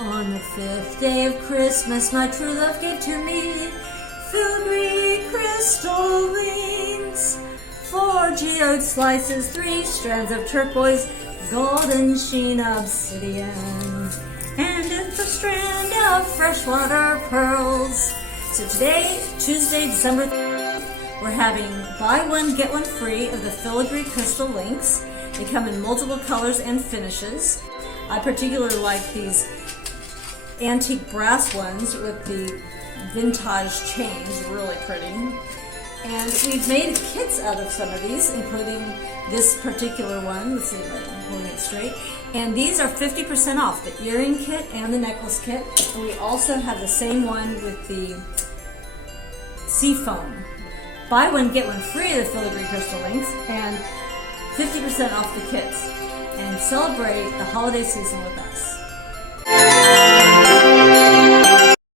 On the 5th day of Christmas, my true love gave to me Filigree Crystal Links, 4 geode slices, 3 strands of turquoise, golden sheen obsidian, and a strand of freshwater pearls. So today, Tuesday, December 3rd, we're having buy one, get one free of the Filigree Crystal Links. They come in multiple colors and finishes. I particularly like these antique brass ones with the vintage chains, really pretty. And we've made kits out of some of these, including this particular one. Let's see if I'm holding it straight. And these are 50% off, the earring kit and the necklace kit. And we also have the same one with the sea foam. Buy one, get one free of the Filigree Crystal Links, and 50% off the kits. And celebrate the holiday season with us.